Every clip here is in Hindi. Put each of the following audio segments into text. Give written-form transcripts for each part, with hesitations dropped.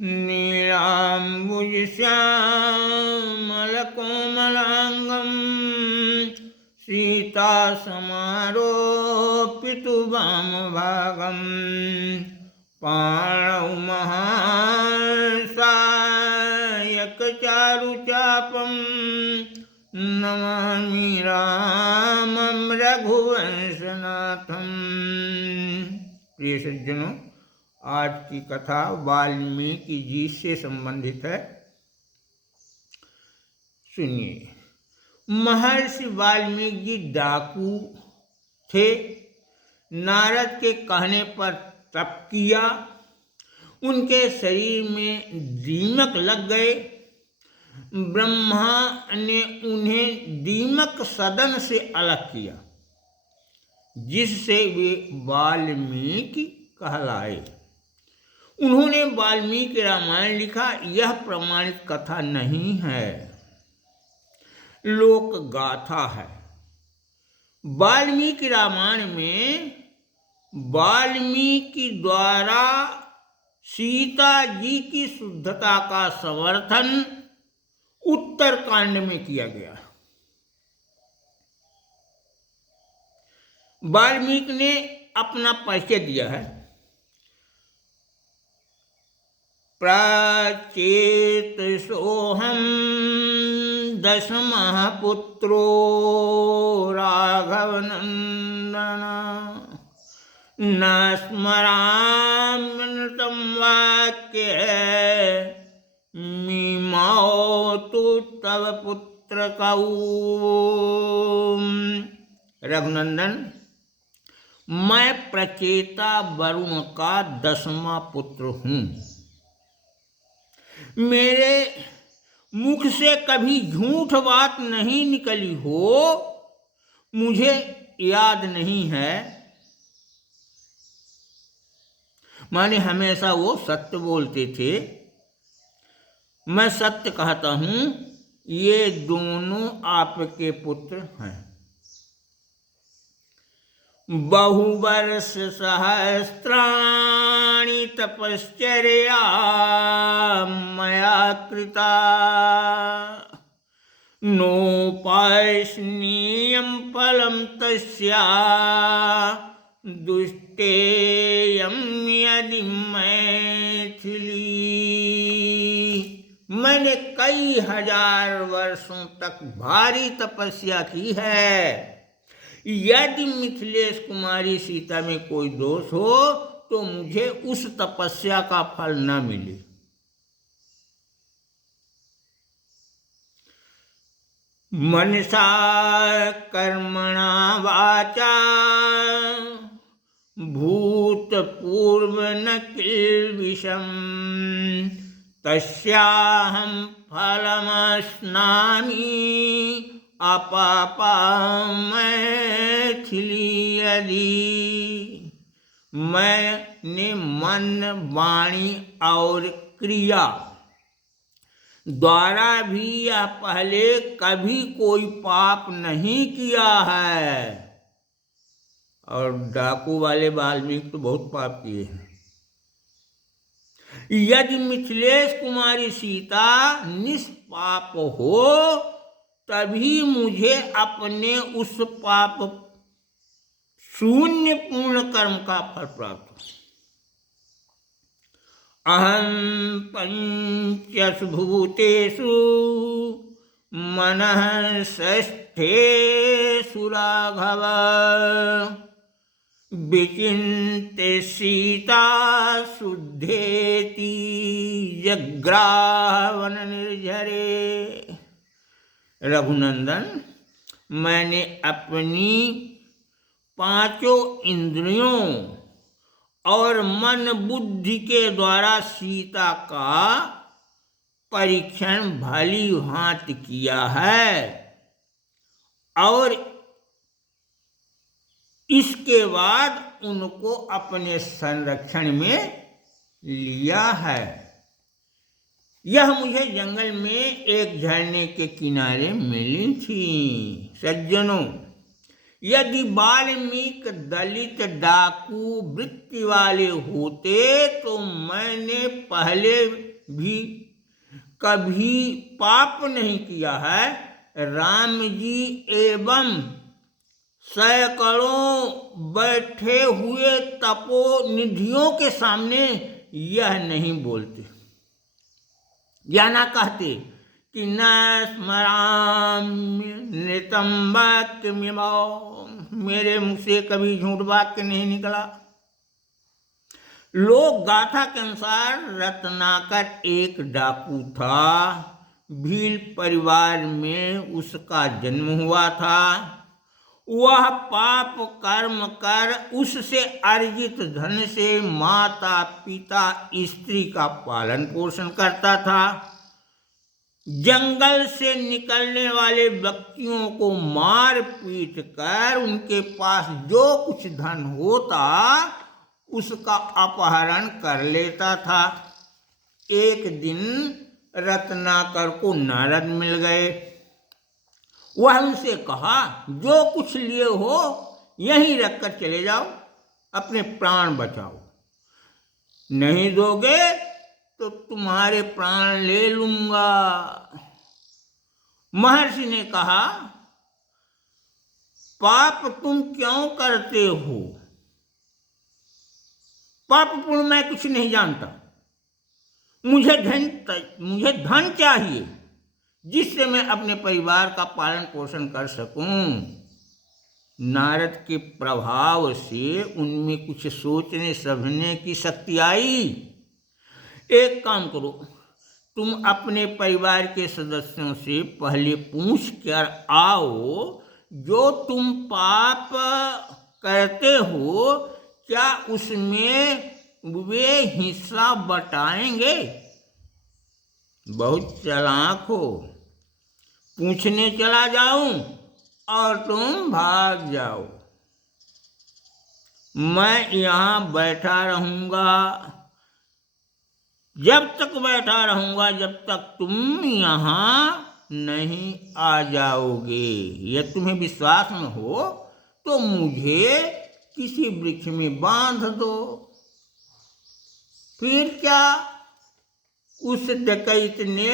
नीलाम्बुजश्यामलकोमलाङ्गं सीतासमारोपितुवामभागं पाणौ महासायकचारुचापं नमामि रामं रघुवंशनाथं। प्रिय सज्जनों, आज की कथा वाल्मीकि जी से संबंधित है। सुनिए। महर्षि वाल्मीकि जी डाकू थे। नारद के कहने पर तप किया। उनके शरीर में दीमक लग गए। ब्रह्मा ने उन्हें दीमक सदन से अलग किया, जिससे वे वाल्मीकि कहलाए। उन्होंने वाल्मीकि रामायण लिखा। यह प्रमाणित कथा नहीं है, लोक गाथा है। वाल्मीकि रामायण में वाल्मीकि द्वारा सीता जी की शुद्धता का समर्थन उत्तर कांड में किया गया। वाल्मीकि ने अपना परिचय दिया है। प्राचेत सोहम दशमः पुत्रो राघवनंदन न स्मराम्यनृतं वाक्य मीमांतु तव पुत्र कौ। रघुनंदन, मैं प्रचेता वरुण का 10वां पुत्र हूँ। मेरे मुख से कभी झूठ बात नहीं निकली हो, मुझे याद नहीं है। माने हमेशा वो सत्य बोलते थे। मैं सत्य कहता हूँ, ये दोनों आपके पुत्र हैं। बहुवर्ष सहस्राणि तपश्चर्या मया कृता नोपायनीयं फलं तस्या दुष्टेयं यदि मैथिली। मैंने कई हजार वर्षों तक भारी तपस्या की है। यदि मिथिलेश कुमारी सीता में कोई दोष हो तो मुझे उस तपस्या का फल न मिले। मनसा कर्मणा वाचा भूतपूर्व न किल्बिषम् तस्याहं फलमश्नामि अपापा मैथिली यदि। मैंने मन, वाणी और क्रिया द्वारा भी यह पहले कभी कोई पाप नहीं किया है। और डाकू वाले वाल्मीकि तो बहुत पाप किए हैं। यदि मिथिलेश कुमारी सीता निष्पाप हो तभी मुझे अपने उस पाप शून्य पूर्ण कर्म का फल प्राप्त हो। अहं पंचसु भूतेषु मनः षष्ठेषु राघव विचिन्त्य सीता शुद्धेति जग्रावन निर्झरे। रघुनंदन, मैंने अपनी 5 इंद्रियों और मन बुद्धि के द्वारा सीता का परीक्षण भली भांति किया है और इसके बाद उनको अपने संरक्षण में लिया है। यह मुझे जंगल में एक झरने के किनारे मिली थी। सज्जनों, यदि वाल्मीकि दलित डाकू वृत्ति वाले होते तो मैंने पहले भी कभी पाप नहीं किया है। राम जी एवं सैकड़ों बैठे हुए तपोनिधियों के सामने यह नहीं बोलते या ना कहते कि न स्मराम्य नृतम वाक्यमिमौ, मेरे मुख से कभी झूठ वाक्य नहीं निकला। लोक गाथा के अनुसार रत्नाकर एक डाकू था। भील परिवार में उसका जन्म हुआ था। वह पाप कर्म कर उससे अर्जित धन से माता पिता स्त्री का पालन पोषण करता था। जंगल से निकलने वाले व्यक्तियों को मार पीट कर उनके पास जो कुछ धन होता उसका अपहरण कर लेता था। एक दिन रत्नाकर को नारद मिल गए। वह उनसे कहा, जो कुछ लिए हो यहीं रखकर चले जाओ, अपने प्राण बचाओ। नहीं दोगे तो तुम्हारे प्राण ले लूंगा। महर्षि ने कहा, पाप तुम क्यों करते हो? पाप पुण्य मैं कुछ नहीं जानता। मुझे धन चाहिए जिससे मैं अपने परिवार का पालन पोषण कर सकूं। नारद के प्रभाव से उनमें कुछ सोचने समझने की शक्ति आई। एक काम करो, तुम अपने परिवार के सदस्यों से पहले पूछ कर आओ, जो तुम पाप करते हो क्या उसमें वे हिस्सा बटाएंगे? बहुत चालाक हो। पूछने चला जाऊं और तुम भाग जाओ। मैं यहाँ बैठा रहूंगा, जब तक बैठा रहूंगा जब तक तुम यहाँ नहीं आ जाओगे। यदि तुम्हें विश्वास न हो तो मुझे किसी वृक्ष में बांध दो। फिर क्या? उस डकैत ने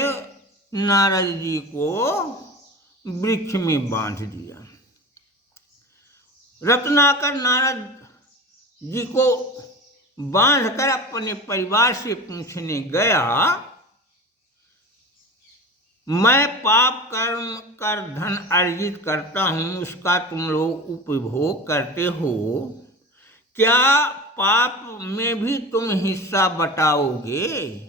नारद जी को वृक्ष में बांध दिया। रत्नाकर नारद जी को बांधकर अपने परिवार से पूछने गया, मैं पाप कर्म कर धन अर्जित करता हूँ, उसका तुम लोग उपभोग करते हो, क्या पाप में भी तुम हिस्सा बटाओगे?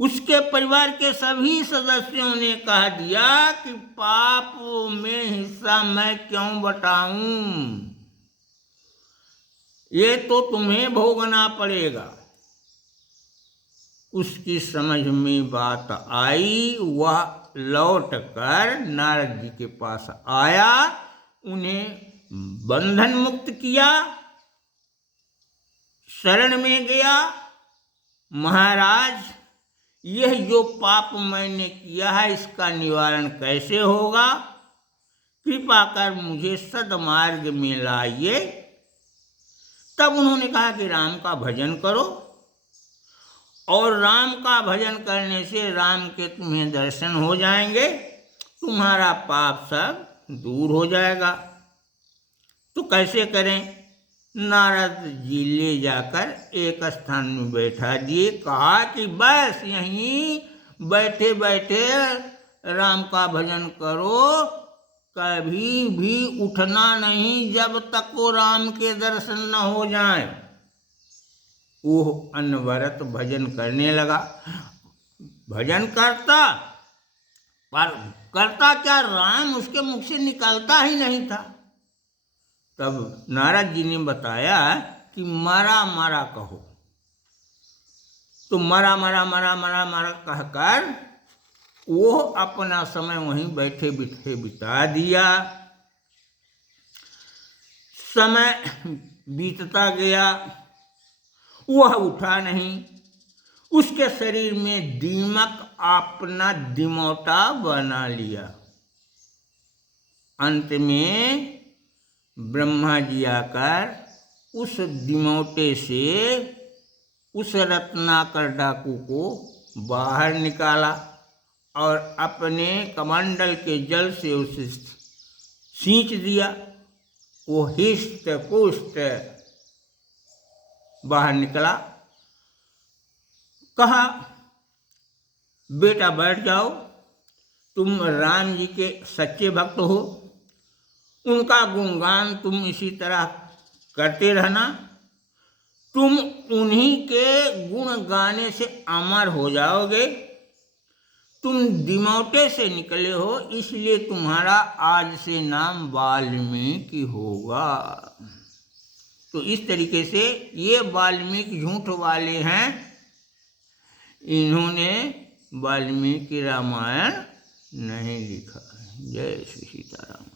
उसके परिवार के सभी सदस्यों ने कह दिया कि पाप में हिस्सा मैं क्यों बटाऊं, ये तो तुम्हें भोगना पड़ेगा। उसकी समझ में बात आई। वह लौटकर नारद जी के पास आया, उन्हें बंधन मुक्त किया, शरण में गया। महाराज, यह जो पाप मैंने किया है इसका निवारण कैसे होगा? कृपा कर मुझे सद्मार्ग में लाइए। तब उन्होंने कहा कि राम का भजन करो, और राम का भजन करने से राम के तुम्हें दर्शन हो जाएंगे, तुम्हारा पाप सब दूर हो जाएगा। तो कैसे करें? नारद जी ले जाकर एक स्थान में बैठा दिए। कहा कि बस यहीं बैठे बैठे राम का भजन करो, कभी भी उठना नहीं जब तक वो राम के दर्शन न हो जाए। वो अनवरत भजन करने लगा। भजन करता, पर करता क्या, राम उसके मुख से निकलता ही नहीं था। तब नारद जी ने बताया कि मरा मरा कहो। तो मरा मरा मरा मरा मरा कहकर वो अपना समय वहीं बैठे बिठे बिता दिया। समय बीतता गया, वह उठा नहीं। उसके शरीर में दीमक अपना दिमौटा बना लिया। अंत में ब्रह्मा जी आकर उस दिमौटे से उस रत्नाकर डाकू को बाहर निकाला और अपने कमंडल के जल से उसे सींच दिया। वो हिष्ट पुष्ट बाहर निकला। कहा, बेटा बैठ जाओ, तुम राम जी के सच्चे भक्त हो, उनका गुणगान तुम इसी तरह करते रहना, तुम उन्हीं के गुण गाने से अमर हो जाओगे। तुम दिमौटे से निकले हो, इसलिए तुम्हारा आज से नाम वाल्मीकि होगा। तो इस तरीके से ये वाल्मीकि झूठ वाले हैं, इन्होंने वाल्मीकि रामायण नहीं लिखा। जय श्री सीताराम।